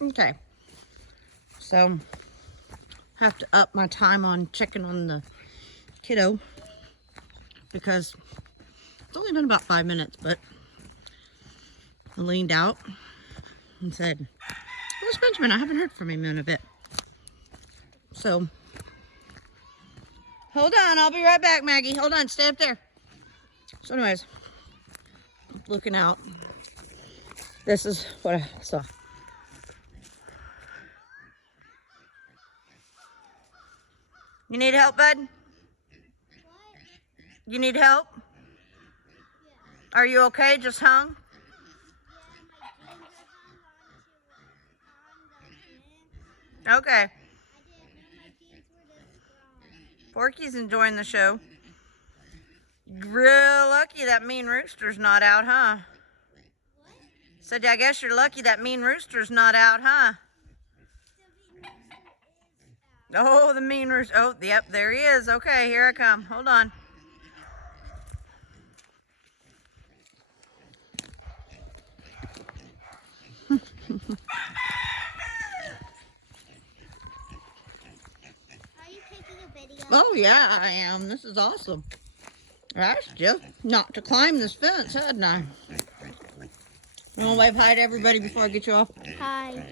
Okay. So, have to up my time on checking on the kiddo because it's only been about 5 minutes, but I leaned out and said, "Where's Benjamin? I haven't heard from him in a bit." So, hold on. I'll be right back, Maggie. Hold on. Stay up there. So anyways, looking out. This is what I saw. You need help, bud? What? You need help? Yeah. Are you okay? Just hung? Yeah, my jeans are hung onto okay. I didn't know my jeans were this strong. Porky's enjoying the show. Real lucky that mean rooster's not out, huh? What? Said, I guess you're lucky that mean rooster's not out, huh? Oh, the mean rooster. Oh, yep, there he is. Okay, here I come. Hold on. Are you taking a video? Oh, yeah, I am. This is awesome. That's just not to climb this fence, hadn't I? You want to wave hi to everybody before I get you off? Hi.